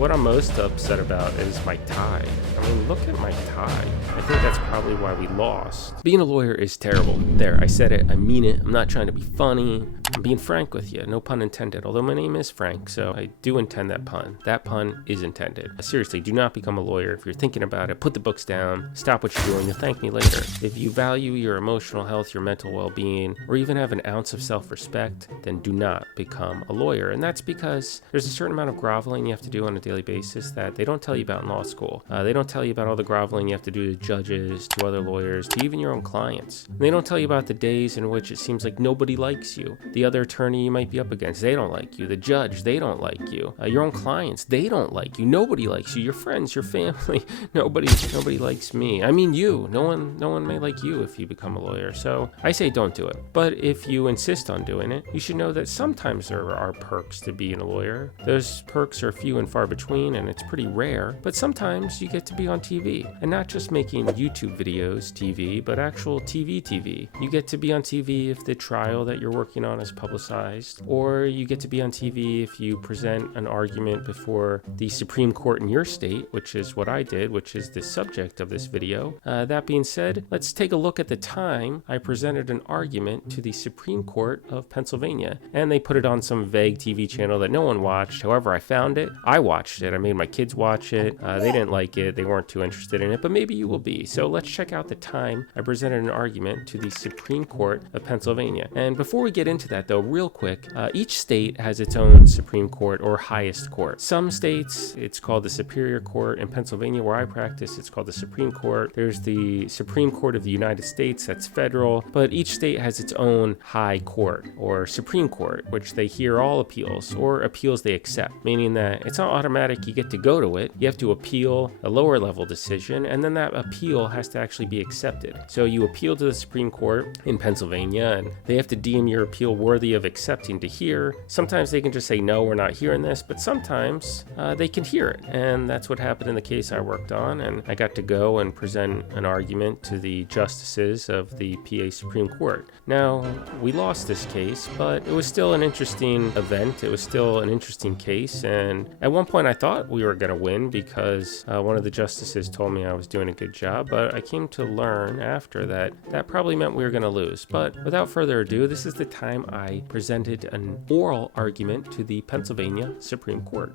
What I'm most upset about is my tie. I mean, look at my tie. I think that's probably why we lost. Being a lawyer is terrible. There, I said it. I mean it. I'm not trying to be funny. I'm being frank with you. No pun intended. Although my name is Frank, so I do intend that pun. That pun is intended. Seriously, do not become a lawyer. If you're thinking about it, put the books down. Stop what you're doing. You'll thank me later. If you value your emotional health, your mental well-being, or even have an ounce of self-respect, then do not become a lawyer. And that's because there's a certain amount of groveling you have to do on a daily basis that they don't tell you about in law school. They don't tell you about all the groveling you have to do to judges, to other lawyers, to even your own clients. And they don't tell you about the days in which it seems like nobody likes you. The other attorney you might be up against, they don't like you. The judge, they don't like you. Your own clients, they don't like you. Nobody likes you. Your friends, your family, nobody likes me. I mean you. No one may like you if you become a lawyer. So I say don't do it. But if you insist on doing it, you should know that sometimes there are perks to being a lawyer. Those perks are few and far between, and it's pretty rare. But sometimes you get to be on TV, and not just making YouTube videos TV, but actual TV. You get to be on TV if the trial that you're working on is publicized, or you get to be on TV if you present an argument before the Supreme Court in your state, which is what I did, which is the subject of this video. That being said, let's take a look at the time I presented an argument to the Supreme Court of Pennsylvania, and they put it on some vague TV channel that no one watched. However, I found it. I watched it. I made my kids watch it. They didn't like it. They weren't too interested in it, but maybe you will be. So let's check out the time I presented an argument to the Supreme Court of Pennsylvania. And before we get into that, though, real quick, each state has its own Supreme Court or highest court. Some states, it's called the Superior Court. In Pennsylvania, where I practice, it's called the Supreme Court. There's the Supreme Court of the United States, that's federal, but each state has its own high court or Supreme Court, which they hear all appeals or appeals they accept, meaning that it's not automatic you get to go to it. You have to appeal a lower level decision, and then that appeal has to actually be accepted. So you appeal to the Supreme Court in Pennsylvania, and they have to deem your appeal worthy of accepting to hear. Sometimes they can just say, no, we're not hearing this, but sometimes they can hear it. And that's what happened in the case I worked on, and I got to go and present an argument to the justices of the PA Supreme Court. Now, we lost this case, but it was still an interesting event. It was still an interesting case, and at one point I thought we were going to win because one of the justices told me I was doing a good job, but I came to learn after that that probably meant we were going to lose. But without further ado, this is the time I presented an oral argument to the Pennsylvania Supreme Court.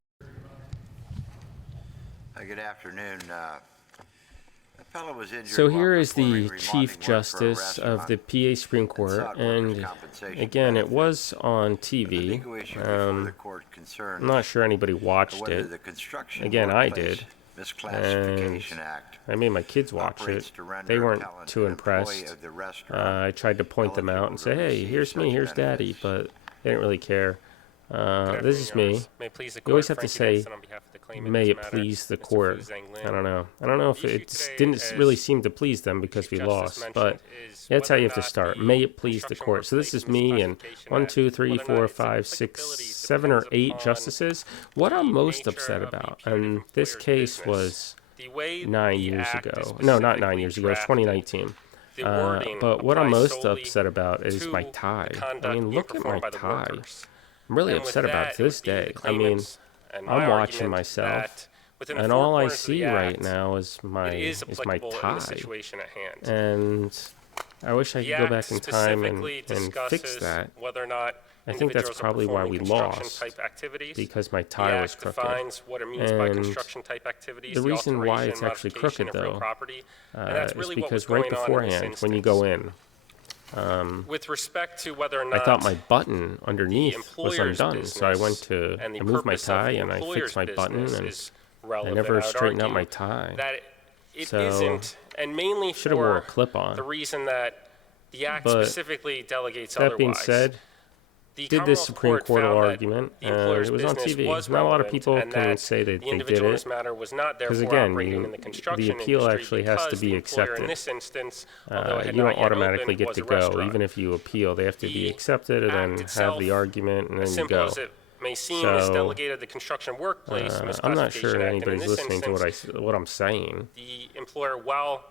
Good afternoon. So here is the Chief Justice of the PA Supreme Court, and again, it was on TV. I'm not sure anybody watched it. Again, I did, and I made my kids watch it. They weren't too impressed. I tried to point them out and say, hey, here's me, here's Daddy, but they didn't really care. This is me. You always have to say, may it please the court. I don't know if it didn't really seem to please them because we lost, but that's how you have to start. May it please the court. So this is me and 1, 2, 3, 4, 5, 6, 7 or 8 justices. What I'm most upset about, and this case was 9 years ago. No, not 9 years ago. It's 2019. But what I'm most upset about is my tie. I mean, look at my tie. I'm really upset about it to this day. I mean, I'm watching myself, and all I see right now is my tie. And I wish I could go back in time and fix that. I think that's probably why we lost, because my tie was crooked. And the reason why it's actually crooked, though, is because right beforehand, when you go in, with respect to whether or not I thought my button underneath was undone, so I went to remove my tie and I fixed my button, and I never straightened out my tie. So should have wore a clip on. The reason that the act specifically delegates otherwise. That being said, did this Supreme Court argument, and it was on TV. Not a lot of people can say that they did it, because again, the appeal actually has to be accepted. You don't automatically get to go. Even if you appeal, they have to be accepted and then have the argument, and then you go. So, I'm not sure anybody's listening to what I'm saying. The employer, while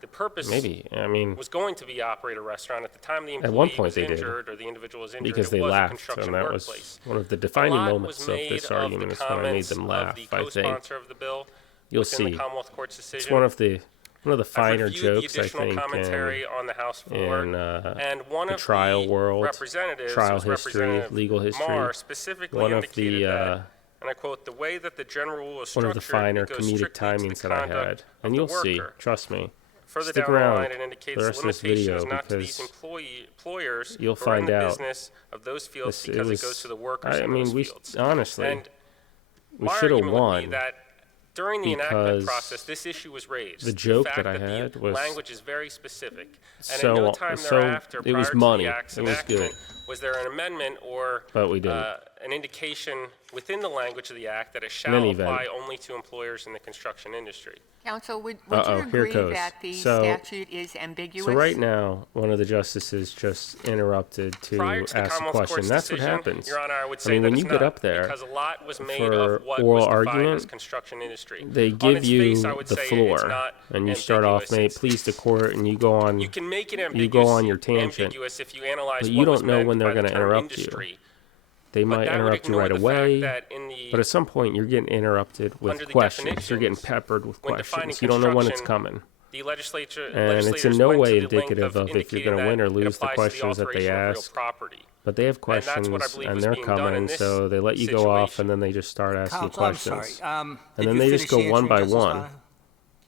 the purpose was going to be operate a restaurant. At the time the at one employee point was they did, injured or the individual was injured, because it they was a laughed, construction and that workplace. was one of the A defining lot moments was of made this argument. of Is the when I made comments them of laugh. the I think co-sponsor of the bill you'll within see. the Commonwealth Court's decision. It's one of the finer I've reviewed jokes, the I additional think, commentary on the House floor, and one the of trial the world, representatives, trial was history, Representative legal history. Marr, specifically One of indicated the that, and I quote, "The way that the general rule is one structured, of the finer it goes comedic strictly to timings the that I conduct had, of and the you'll see. worker." Trust me. Further Stick down the around line, it indicates the the rest of this limitation video, is not to these because employers you'll who are in find the out. business of those fields, because it goes to the workers I in mean, those we fields. honestly, And we my should have argument would be won. that during the enactment because process, this issue was raised. the joke fact that I had the was language is very specific, and so- in no time so thereafter, it was prior money. to the Act's It was good. enactment, was there an amendment or But we didn't. an indication within the language of the Act that it In shall any apply event. only to employers in the construction industry? Counsel, would Uh-oh, you here it agree goes. that the So- statute is ambiguous? So right now, one of the justices just interrupted to Prior to the ask a Commonwealth question. Court's That's what decision, happens. Your Honor, I would I say mean, that when it's you get not, up there because a lot was made for of what oral was defined argument, as construction industry. They On give its you face, I would the say it's floor, not and you start off, ambiguous. may it It's- please the court, and you go on. You can make it ambiguous. You go on your tangent, ambiguous if you analyze but what you was don't know meant when they're by the gonna term interrupt you. industry. They But might that would interrupt you ignore right the fact away, that in the- but at some point you're getting interrupted with Under the questions. You're getting definitions, peppered with when defining questions. You don't know when it's construction, coming. The legislature, And it's in legislators no went way to the length indicative of if you're indicating gonna win that or it lose the applies to questions that they alteration of real ask. property. But they have And that's questions, what I believe and was they're being done in coming, this so they let you go off, situation. and then they just start asking you Counsel, I'm questions. sorry. And Did then you they just finish go one answering by Justice one. Lana?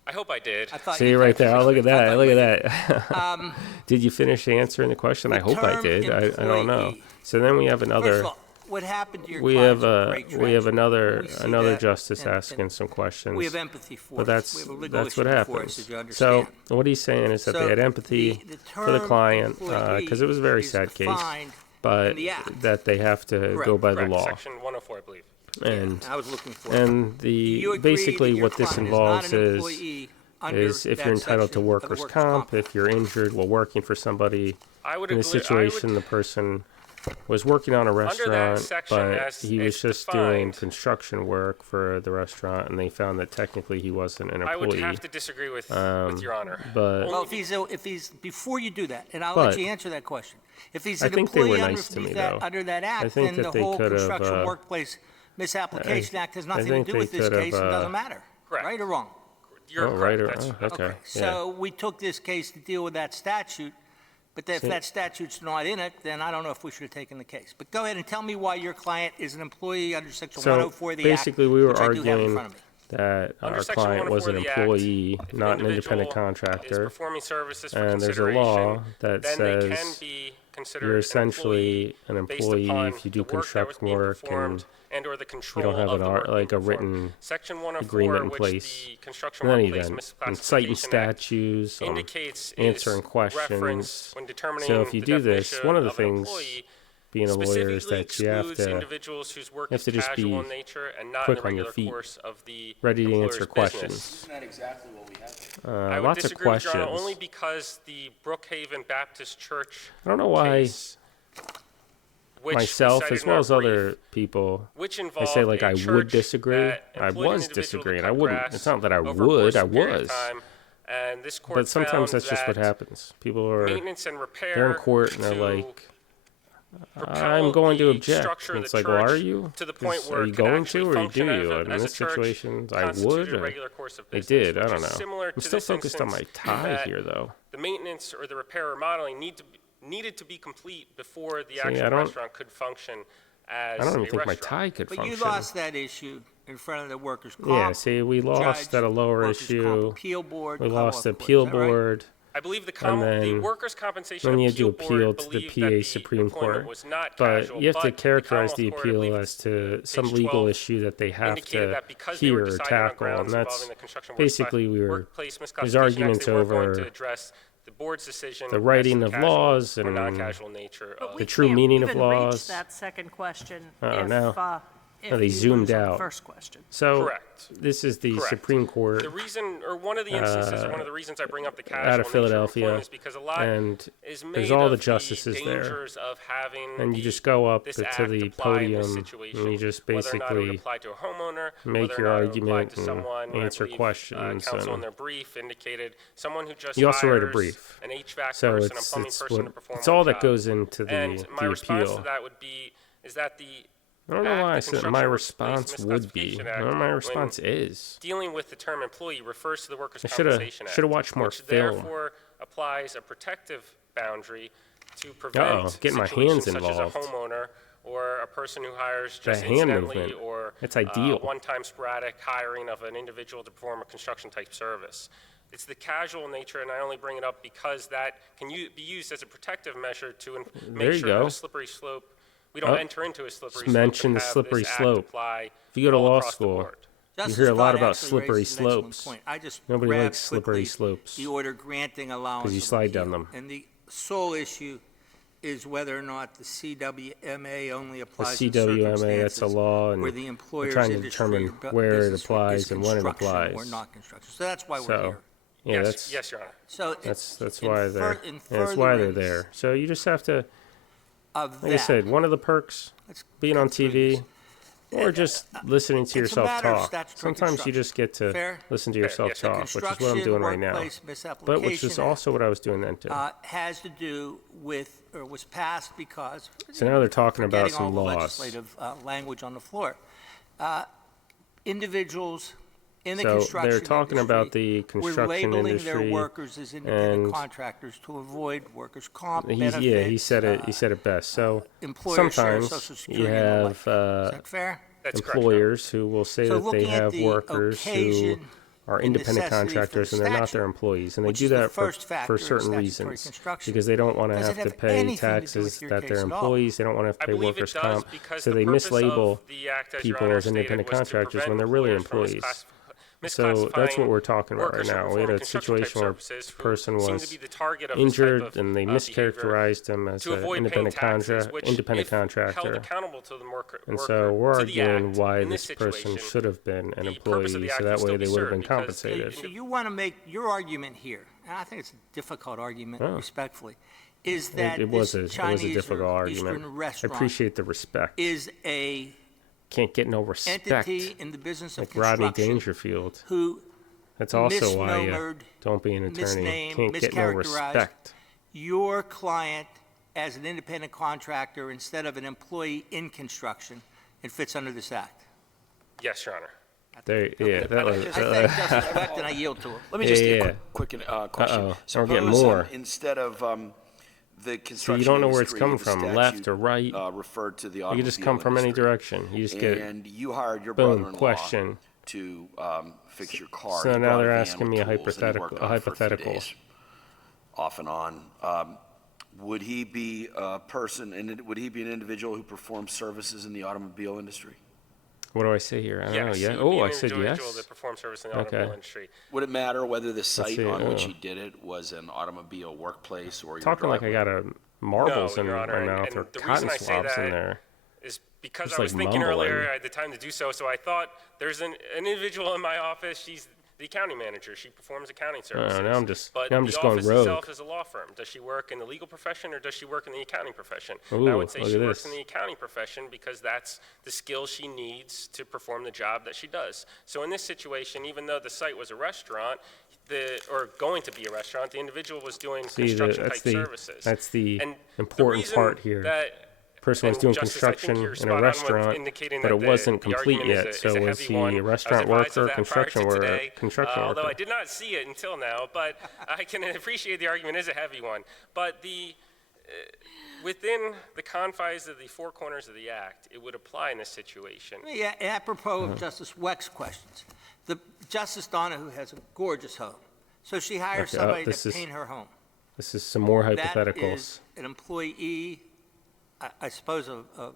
I hope I did. I thought See you right did. there. Oh, look at I that. thought Look you at did. that. Did you finish answering the question? I The hope I term did. I don't know. employee. So then we have First another. of all, what happened to your We client's have a great we have tragedy. another We see another that, justice and- asking and some questions. We have empathy for But it. that's We have a legal that's what issue before us, happens. as you So understand. what he's saying is that they So had empathy the for the term client employee because it was a very is sad case, defined but in the Act. that they have to Correct, go by the Correct. law. Section 104, I believe. And I was looking for it. and Do you the agree basically that your what this client is not involves an is employee under if that you're entitled to section of the workers' comp, if you're injured while working for somebody. I would In a agree- I would- situation, the person was working on a restaurant, section, but as he was it's just doing defined- construction work for the restaurant, and they found that technically he wasn't an I would employee. have to disagree with Your Honor. but Well, if he's before you do that, and I'll But let you answer that question. If he's I an think they were employee nice to me, underneath that, though. under that I act, think then that the they whole could have, Construction Workplace Misapplication Act has nothing to think do they with this could have, case and doesn't matter. Correct. Right or wrong? You're oh, correct. right, or, That's oh, right. okay, yeah. So we took this case to deal with that statute, but if that statute's not in it, then I don't know if we should have taken the case. But go ahead and tell me why your client is an employee under Section So 104 of the Act, basically, we were which I do have in arguing front of me. that Under our Section client was an 104 of the Act, employee, if an not an independent individual is contractor, performing services for and there's a consideration, law that then they can says be considered you're an essentially an based employee upon if you do the work that was construction being work performed and or the you control don't have of an the work being like a performed. written Section 104, agreement in which place. the Construction In any Workplace event, and citing Misclassification Act statutes, indicates answering is questions. referenced when determining So if you the do this, definition one of the an things employee being a lawyer is specifically that you have excludes to individuals whose work you have is to just casual be in nature and not quick in the on your regular feet, course of the ready to employer's answer business. questions. Isn't that exactly what we have? I would Lots of disagree with Your Honor, questions. only because the Brookhaven Baptist Church I don't know why case, which we myself, cited as in well our as other brief, people, which I involved say like a I would church disagree. that I employed an was individual to disagreeing. cut I wouldn't. grass It's not that I over a course would. I of a period of was. time, and this court But sometimes found that's just what that happens. People are maintenance and repair they're in court and they're to like, propel I'm going to the object. structure of And it's the like, well, are church you? to the point Is- where are it you could going actually to, or function do as you? a- And in as a this church situation, I constituted would. a Or regular course of I business, did. I which don't is know. similar I'm to still this focused on my instance tie that here, though. The maintenance or the repair or remodeling needed to be complete before the I actual don't- restaurant could function as I don't a even think my restaurant. tie could But function. you lost that issue in front of the workers' comp. Yeah, see, we lost judge, at a lower workers' comp issue. appeal board, We Commonwealth lost the Court. appeal Is that right? board. I believe the then- workers' compensation then you had to appeal appeal board to the believed PA that the Supreme employment Court. was not But casual, you have to but characterize the Commonwealth Court, I appeal believe as to page some legal 12 issue that they have indicated to that because they were hear or deciding on tackle, grounds and that's involving the construction basically workplace there's misclassification arguments acts, they weren't going over to address the board's decision the as writing to of casual laws or and non-casual nature of the true meaning of We can't even laws. reach that second question Uh-oh, if now. Oh, they you zoomed lose on the out. first question. So Correct. this is the Correct. Supreme Court The reason, or one of the instances, or one of the reasons I bring up the casual out of nature Philadelphia, employment is because a lot and is made there's all the of justices there. dangers of having And you just go up this to act the apply in this podium situation, and you just whether or not it would basically apply to a homeowner, make whether your or not it would apply argument to and someone, answer I believe, questions counsel in and- their brief indicated someone who just You also write a hires brief. an HVAC So person, a it's plumbing person to what, perform it's one all that job. goes into And my the response appeal. to that would be is that the I don't know why I Act, the said my Construction response Workplace would be. Misclassification I Act, don't know what my when response is. dealing with the term employee refers to the Workers' I shoulda- Compensation Act, shoulda watched more which film. therefore applies a protective boundary to prevent getting my situations hands such as a involved. homeowner or a person who hires That just hand incidentally movement. or It's ideal. one-time sporadic hiring of an individual to perform a construction-type service. It's the casual nature, and I only bring it up because that can be used as a protective measure to There make you sure go. that a slippery slope, we don't Oh, enter into a slippery just slope mention and the have slippery this act slope. apply If you go to all law across the school, board. Justice hear a lot Scott about actually slippery raises an excellent slopes. point. I just Nobody grabbed likes slippery quickly slopes. the order granting allowance 'Cause you of slide down appeal. them. And the sole issue is whether or not the CWMA only The applies in CWMA, that's a circumstances law, and where the we're employer's trying to industry determine or where it business is applies and when it construction applies. or not construction. So that's why we're So, here. yeah, Yes, that's yes, Your Honor. So that's in why fur- they're in that's why they're furtherance there. So you just have to, Of like I that, said, one of the perks let's being on cut through TV this. or just listening to it's a yourself matter of talk. statutory Sometimes you just get to Fair? listen to Fair, yourself yes. The talk, which is what I'm Construction doing right now. Workplace But which is Misapplication also what I was doing then too. has to do with, or was passed because. So now they're talking about forgetting some all the laws. legislative language on the floor. Individuals in the So construction they're talking about the were construction labeling industry, their workers as independent and contractors to avoid workers' comp Yeah, benefits. he said it. He said it best. So employer share sometimes Social you Security and the like. have Is that fair? That's correct, Your Honor. employers who will say So that they looking at have the workers who occasion are and independent necessity for contractors the and they're not statute, their employees, and they which do is the that first factor for in certain statutory reasons construction, because they don't want to doesn't have to have pay anything to do with taxes your that case they're at all. employees. They don't want to have to I pay believe workers' it does comp, because so the they purpose mislabel of the act, as Your people Honor as independent stated, was to contractors when prevent they're really employers from employees. misclassifying So that's what we're talking about right workers who now. We had perform a construction-type situation where a services who person seem was to be the target of this type injured of, and they behavior mischaracterized him as to an avoid paying independent taxes, which, independent if held contractor. accountable to the And so we're to the arguing act, why in this person situation, should have been an the purpose of employee, the so act that would still way be they would have served been because compensated. So you want to make your argument here, and I think it's a difficult argument, Oh. respectfully, is that It was this a Chinese difficult or argument. Eastern I restaurant appreciate the respect. is a Can't get no respect. entity in the business of Like Rodney construction Dangerfield. who That's also why you misnomered, don't be an attorney. misnamed, Can't get no mischaracterized respect. your client as an independent contractor instead of an employee in construction. It fits under this act. Yes, Your Honor. Yeah, that was. I thank Justice Beck and I yield to him. Let me just Yeah, get yeah. a quick question. Uh-oh. I'll get Suppose, more. instead of the So construction you don't know where it's industry, coming the from, left statute, or right. referred to the You can just come automobile from any industry. direction. You just get And you hired your boom, brother-in-law question. to fix your car. So He now brought they're van asking with me a tools, and he worked hypothetical- on it for a few hypothetical. days, off and on. Would he be a person, and would he be an individual who performs services in the automobile industry? What do I say here? I don't know Yes, yet. he would be Oh, an I said individual yes. that performs service in the Okay. automobile industry. Would it matter whether the site see, on which oh. he did it was an automobile workplace or your Talking like I driveway? got a marbles No, in Your my Honor, and- mouth and or the reason cotton I say swabs in that there. Is because Just I was like thinking earlier, mumbling. I had the time to do so, so I thought there's an individual in my office, she's the accounting manager, she performs accounting services. now I'm just- But now I'm the just going office rogue. itself is a law firm. Does she work in the legal profession or does she work in the accounting profession? Ooh, I would say look she at works this. in the accounting profession because that's the skill she needs to perform the job that she does. So in this situation, even though the site was a restaurant, or going to be a restaurant, the individual was doing See, construction-type services. that's the And the important reason part here. that Person was and doing Justice, I think construction you're in spot a on with restaurant, indicating but that it the- wasn't the complete argument yet. is So a was heavy he one. a I was restaurant advised worker, of that prior to today, although I worker? did not see it until now, but I can appreciate the argument is a heavy one. But within the confines of the four corners of the act, it would apply in this situation. Yeah, apropos of Justice Weck's questions, Justice Donahue has a gorgeous home, so she hires Okay, somebody this to is- paint her home. This is some more That hypotheticals. is an employee, I suppose, of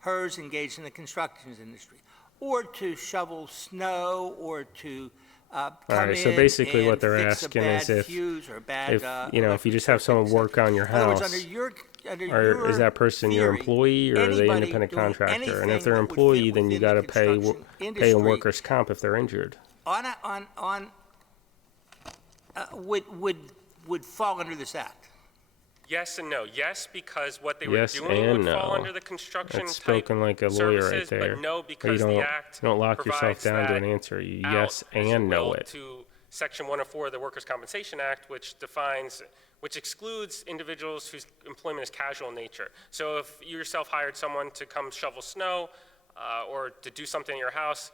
hers engaged in the construction industry, or to shovel snow, or to come right, so in basically and what they're fix a asking is bad if- fuse or a bad, If you know, if you just have someone work on your In other words, house, under your or is that person your theory, employee or are they anybody independent doing contractor? And anything if they're that would fit employee, then you within got the to pay construction pay them industry workers' comp if they're injured. Would fall under this act. Yes and no. Yes, because what they Yes were doing would and fall no. under the construction That's type spoken like a lawyer services, right there. but no, You because the act don't lock yourself provides down to that an answer. You out, yes as you and no will, it. to Section 104 of the Workers' Compensation Act, which excludes individuals whose employment is casual in nature. So if you yourself hired someone to come shovel snow or to do something in your house,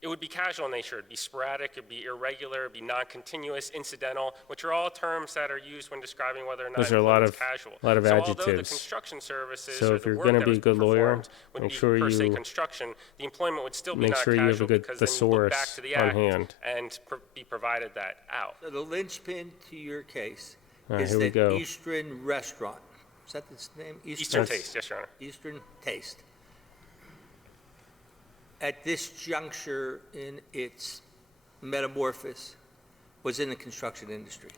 it would be casual in nature. It'd be sporadic, it'd be irregular, it'd be non-continuous, incidental, which are all terms that are used when describing whether or not Those are a lot employment's of casual. lot of so although the adjectives. construction services So or if the you're work gonna that be was a good lawyer, performed would make be sure per se you construction, the employment would still be make not sure you casual have a good because then you look back thesaurus to the on act hand. and be provided that out. So the linchpin to your case All right, is here we that go. Eastern Restaurant, is that its name? Eastern Taste, yes, Your Honor. Eastern Taste. At this juncture in its metamorphosis, was in the construction industry.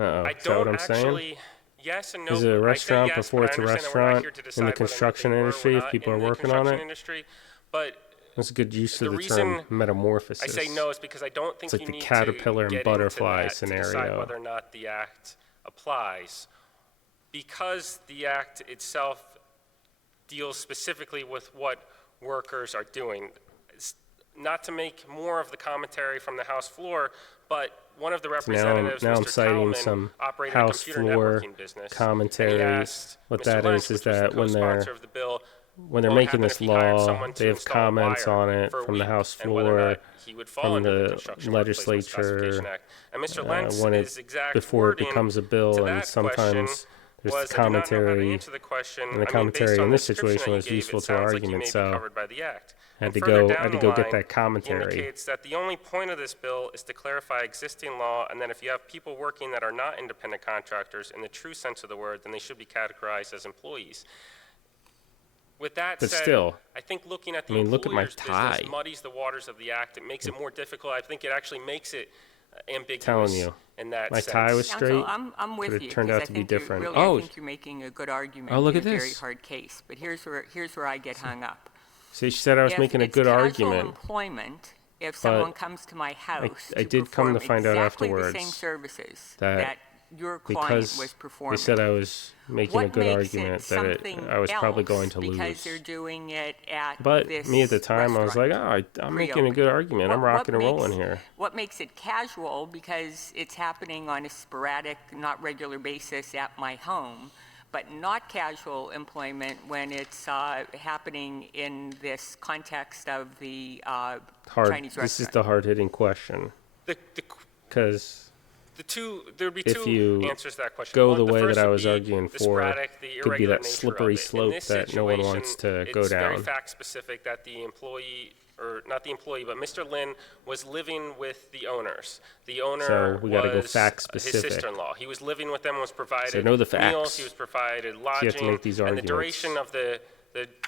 Uh-oh. I Is that what don't I'm saying? actually, yes and no. Is it a I say restaurant yes, before but I it's a understand that we're not restaurant here to in the decide whether or not construction they were or industry were if not people in are the working on construction it? industry. But That's a good use the of the reason term metamorphosis. I say no is because I don't think It's like you the need caterpillar to and get butterfly into that to decide scenario. whether or not the act applies. Because the act itself deals specifically with what workers are doing. It's not to make more of the commentary from the House floor, but one of the representatives, now I'm Mr. citing Talman, some operated a House computer floor networking business. commentary. And he asked What Mr. that Lentz, is which was the that when co-sponsor of the bill, when they're what would making happen this if he hired law, someone to they have install a comments wire on it for a from the week, House and whether or floor, not he would fall from under the the Construction Workplace legislature, Classification Act. And Mr. Lentz, when his it exact before it wording becomes a to bill, and that question sometimes there's was, I do not know how to commentary, answer the question. and the I mean, commentary based on in the this description situation that was you gave, useful it to our sounds like argument, you may be so covered by the act. I had And to further go down the get line, that commentary. He indicates that the only point of this bill is to clarify existing law, and that if you have people working that are not independent contractors in the true sense of the word, then they should be categorized as employees. With that But said, still, I think looking at the I mean, look at my employer's tie. business muddies the waters of the act. It makes it more difficult. I think it actually makes it ambiguous Telling you, in that my sense. tie was Counsel, straight. I'm with but you. it turned 'cause out I to be think you're different. really, Oh, I think you're making a good argument oh, look in at a very this. hard case. But here's where I get hung up. See, she said I was If making a it's good casual argument. employment, if someone comes to my house I to did come to perform find out exactly the afterwards same services that that your client because was they performing, said I was making a what good makes argument it that something I was probably else going to because lose. they're doing it at But this me at the time, I was like, restaurant? I'm making a good argument. I'm rocking and rolling here. What makes it casual, because it's happening on a sporadic, not regular basis at my home, but not casual employment when it's happening in this context of the Chinese This is restaurant? the hard-hitting question. Because There'd be if two you answers to that question. go One, the the way first that I would was be arguing the for, sporadic, the could be irregular that nature slippery of it. In slope this that no one situation, wants to go It's very down. fact specific that the employee, or not the employee, but Mr. Lin was living with the owners. The owner So we gotta go was fact his specific. sister-in-law. He was living with them, was provided So know the meals, facts. he was provided you lodging, have to make these and the arguments. duration of the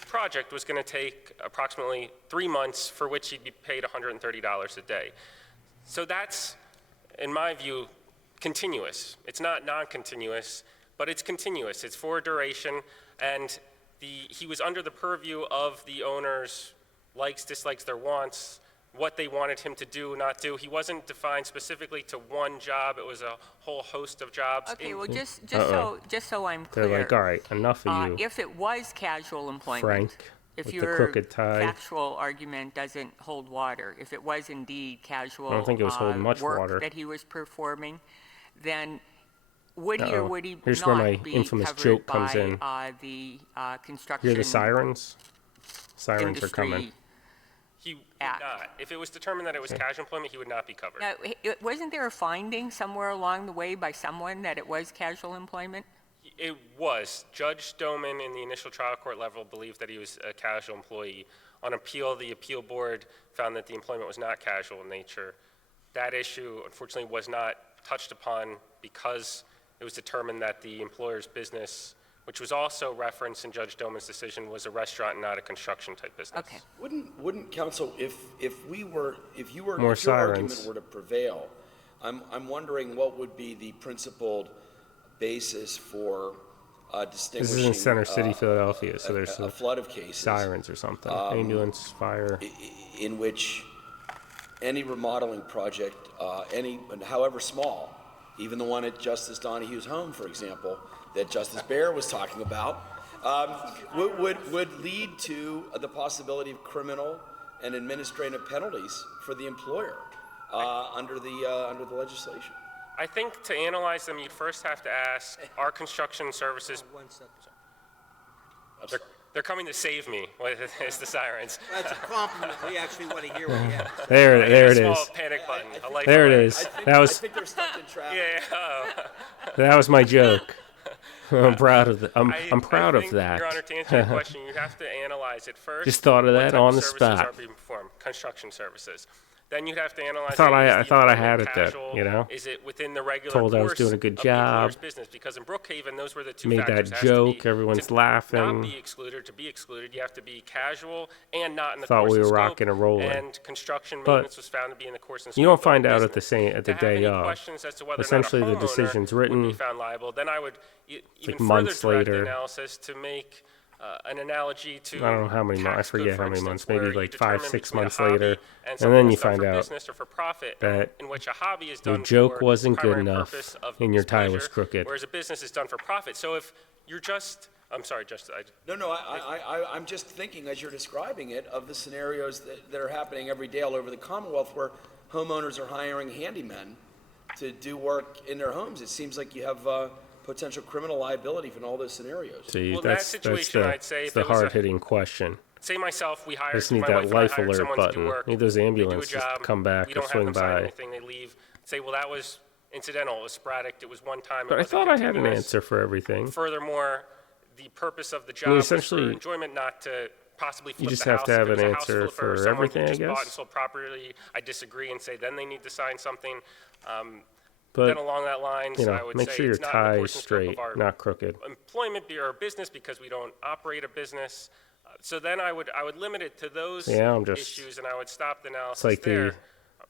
project was going to take approximately 3 months, for which he'd be paid $130 a day. So that's, in my view, continuous. It's not non-continuous, but it's continuous. It's for a duration, and he was under the purview of the owners' likes, dislikes, their wants, what they wanted him to do, not do. He wasn't defined specifically to one job. It was a whole host of jobs. Okay, well, just Uh-oh. so I'm They're clear. like, all right, enough of you, If it was casual employment, Frank, if with the your crooked tie. factual argument doesn't hold water, if it was indeed casual I don't think it was holding much work water. that he was performing, then would he or Uh-oh. would he Here's not where my be infamous covered joke by comes in. The construction Hear the sirens? Sirens are coming. industry? He would Act. not. If it was determined that it was casual employment, he would not be covered. Now, wasn't there a finding somewhere along the way by someone that it was casual employment? It was. Judge Doman in the initial trial court level believed that he was a casual employee. On appeal, the appeal board found that the employment was not casual in nature. That issue, unfortunately, was not touched upon because it was determined that the employer's business, which was also referenced in Judge Doman's decision, was a restaurant and not a construction-type business. Okay. Wouldn't counsel, if your More argument sirens. were to prevail, I'm wondering what would be the principled basis for distinguishing. This is in Center City, Philadelphia, so there's a flood of cases sirens or something. Ambulance, fire. in which any remodeling project, however small, even the one at Justice Donahue's home, for example, that Justice Baer was talking about, would lead to the possibility of criminal and administrative penalties for the employer under the legislation. I think to analyze them, you'd first have to ask, are construction services, they're coming to save me, it's the sirens. That's a compliment. We actually want to hear what you have. There it Small is. panic button. I like There it that. is. I That was think they're stuck in traffic. that was my joke. I'm proud of I'm proud I of think, that. Your Honor, to answer your question, you have to analyze it first. Just thought of what that type on the services spot. are being performed? Construction services. Then you'd have to analyze. I thought it. Is I the thought I employment had it there, casual? you know? Is it within the regular Told I was course doing a good of the employer's job. business? Because in Brookhaven, those were the two Made that factors. It has to joke, be- everyone's to laughing. Not be excluded. To be excluded, you have to be casual and not in the Thought course we and were scope, rocking and rolling. And construction But maintenance was found to be in the course and scope. You don't of find the out at the business. at the To have day any of. questions as to whether Essentially, or not a the decision's written would be found liable, then I would even like further months direct later. the analysis to make an analogy to I don't know how many months. I tax code, forget for how many instance, months. Maybe where you like 5, determine 6 between a months hobby later, and and something then you that's done find for out business or for profit, that in which a hobby is your done joke for wasn't good primary enough purpose of and your tie was pleasure, crooked. whereas a business is done for profit. So if you're just, I'm sorry, just No, I'm just thinking as you're describing it of the scenarios that are happening every day all over the Commonwealth where homeowners are hiring handymen to do work in their homes. It seems like you have potential criminal liability from all those scenarios. See, Well, in that that's situation, I'd say that's if the it was a- hard-hitting question. say myself, we hired Just need my that wife and I life hired alert someone to button. do work. Need those They do a ambulances to job, come back we or don't have swing them sign by. anything, they leave. Say, well, that was incidental, it was sporadic, it was one time. it But I wasn't thought I had an continuous. answer for everything. Furthermore, the purpose of the job was for essentially, enjoyment, not to possibly flip just the have house. to If have it was an a house answer flipper or for someone who everything, I just bought guess. and sold property, I disagree and say then they need to sign something. But Then along that lines, I would make say sure your it's not in the tie is course and scope straight, of our not crooked. employment or business because we don't operate a business. So then I would limit it to those Yeah, I'm just- issues and I would stop the analysis It's like there.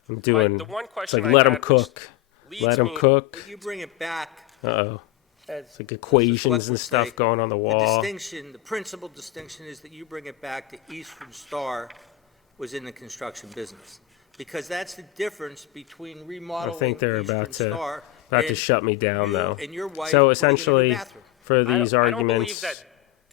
I'm doing. the one It's question like I let them had, which cook. leads Let them me- cook. You bring it back Uh-oh. as. It's like the equations select and would stuff say, going on the The wall. distinction, the principal distinction is that you bring it back to Eastern Star was in the construction business. Because that's the difference between I remodeling think they're Eastern about to Star and shut me down you though. and your wife So putting it in the essentially, bathroom. for I these don't believe arguments, that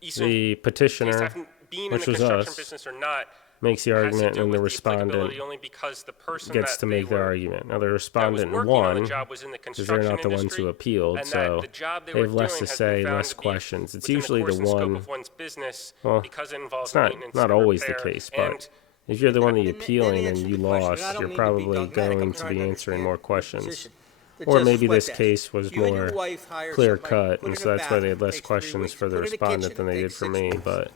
Eastern the petitioner, being in which the was construction us, business or not makes the has to argument, do and the with respondent applicability only because the person gets that to they make their were- argument. Now the that was respondent working on the won job was in the because they're not the ones construction who appealed, and so that the job they they were have less doing to has say, been found less to be questions. It's within usually course the and scope one. of one's business Well, because it involves It's not maintenance not and always the repair. case, but And if you're the one that you're Then appealing and answer you the question. I lost, don't you're mean to be probably dogmatic. I'm going to trying be to answering understand more your questions. position. The Or Justice maybe Wet this that. case was You and your more wife hire clear somebody, cut, put and in so a that's why they had bathroom, less takes 3 questions weeks. for the Put in a respondent kitchen, than they did takes for 6 me. weeks. But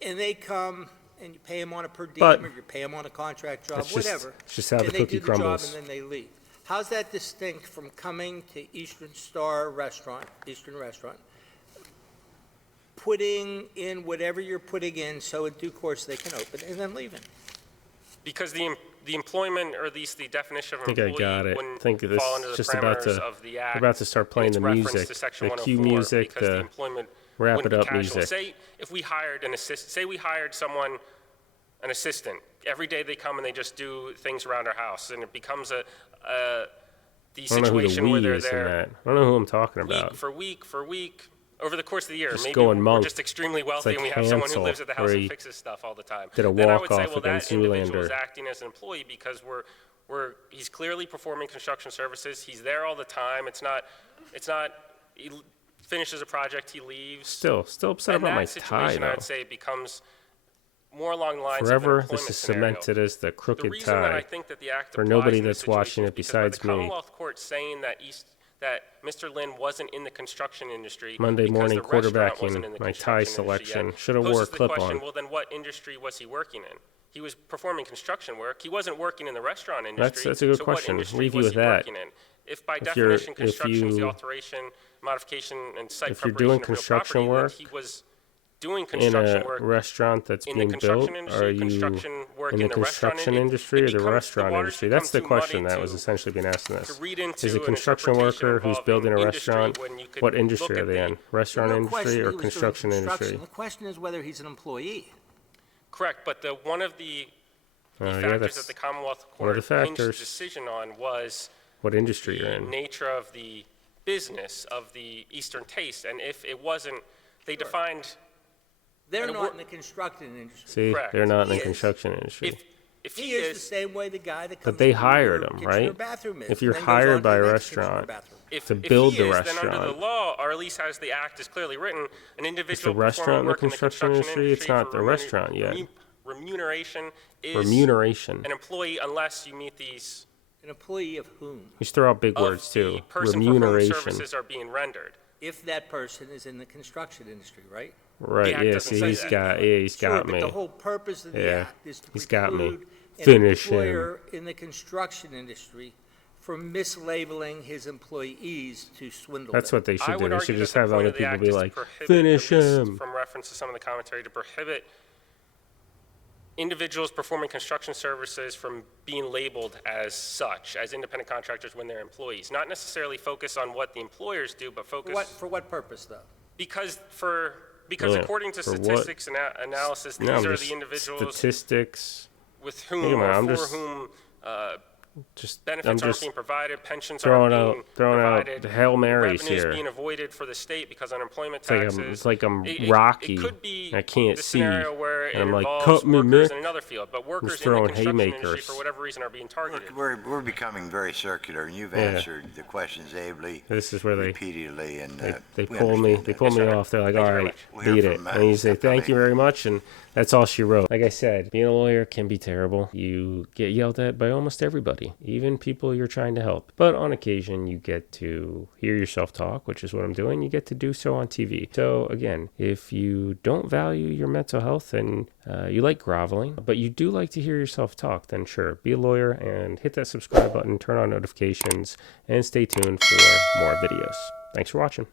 And they come and you pay them on a per But diem or you pay them on a contract job, it's just- whatever. it's just how the and they cookie do the job crumbles. and then they leave. How's that distinct from coming to Eastern Star Restaurant, Eastern Restaurant, putting in whatever you're putting in so in due course they can open and then leaving? because the employment, or at least the definition of I think I employee, got it. I wouldn't think this fall under is the just about parameters to of the act. we're about to start playing and the its reference music, to Section the cue 104, music, because the the employment wrap wouldn't it be up casual. music. Say if we hired say we hired someone, an assistant. Every day they come and they just do things around our house, and it becomes the I don't know who the situation where we they're is in there that. I don't know who I'm talking week about. for week for week over the course of the year. Just Maybe going we're monk. just extremely wealthy like and we have someone who Hansel, lives at the house where and he fixes stuff all the time. did a Then I would say, walk-off well, that against individual is Zoolander. acting as an employee because he's clearly performing construction services. He's there all the time. It's not he finishes a project, he leaves. Still upset In about that my tie situation, I though. would say it becomes more along the lines of an Forever, employment this is scenario. cemented as the The crooked reason that I tie. think that the act For applies nobody in this that's watching situation it is because by besides the me. Commonwealth Court saying that Mr. Lynn wasn't in the construction industry Monday because morning the restaurant quarterbacking, wasn't in the my tie construction industry selection. yet, Shoulda wore a poses the clip question, on. well, then what industry was he working in? He was performing construction work. He wasn't working in the restaurant industry. That's a good so question. What industry Leave you was with he that. working in? If by If you're- definition if construction is the you- alteration, modification, and site if you're preparation doing of real construction property, then work, he was doing in construction a work restaurant that's in the being built? construction Are industry, you construction work in the the restaurant construction it industry or the becomes- the restaurant waters industry? become That's the too question muddy that was to- essentially being asked in to this. read into Is a an construction interpretation worker who's building a involving restaurant? industry when you could What look industry are at they the- in? Restaurant No industry question or he was doing construction industry? The question is whether he's an employee. Correct, but one of the Yeah, factors that's that the Commonwealth one of the Court hinged factors. decision on was What industry you're the in. nature of the business of the Eastern Taste, and if it wasn't, they defined, They're And not we're- in the construction industry. See, Correct. they're not in He the is. construction industry. if He he is the is, same way the guy that comes. But they to do hired your him, kitchen or right? bathroom is, If you're and then goes hired on to by the a next kitchen or restaurant, bathroom. if to if build he the is, then under restaurant. the law, or at least as the act is clearly written, an Is the individual restaurant performing in the work in the construction industry? It's for not the restaurant yet. Remuneration is Remuneration. an employee unless you meet these An employee of whom? You should throw out big of words too. the person for whom Remuneration. services are being rendered. If that person is in the construction industry, right? Right, The act yeah, doesn't see, say he's that. got, yeah, he's Sure, got but me. the whole purpose of the Yeah, act is to he's got me. preclude an Finish him. employer in the construction industry from mislabeling his employees to swindle That's them. what they I should do. would They argue should that just the have point other of the people act be is to like, prohibit, finish at least him. from reference to some of the commentary, to prohibit individuals performing construction services from being labeled as such, as independent contractors when they're employees. Not necessarily focus on what the employers do, but focus For what purpose, though? because Yeah, according to for what? statistics and analysis, these No, are just the individuals statistics. with Hey, whom man, or I'm for just- whom Just, benefits I'm aren't just being provided, pensions throwing aren't out, being throwing provided, out Hail Marys revenues here. being avoided for the state because unemployment It's like taxes. I'm, it's like I'm It- Rocky. It could be I can't the see. scenario where And it I'm like, involves cut me, workers Mick. in another field, but workers in the throwing construction industry haymakers. for whatever reason are being targeted. We're becoming very circular, and you've Yeah. answered the questions ably, This is where they repeatedly, and they we pull me understand they that. pull me sir. off. They're like, Thank all you very right, much. We'll hear beat it. from, And you say, thank Stephanie. you very much, and that's all she wrote. Like I said, being a lawyer can be terrible. You get yelled at by almost everybody, even people you're trying to help. But on occasion, you get to hear yourself talk, which is what I'm doing. You get to do so on TV. So again, if you don't value your mental health and you like groveling, but you do like to hear yourself talk, then sure, be a lawyer and hit that subscribe button, turn on notifications, and stay tuned for more videos. Thanks for watching.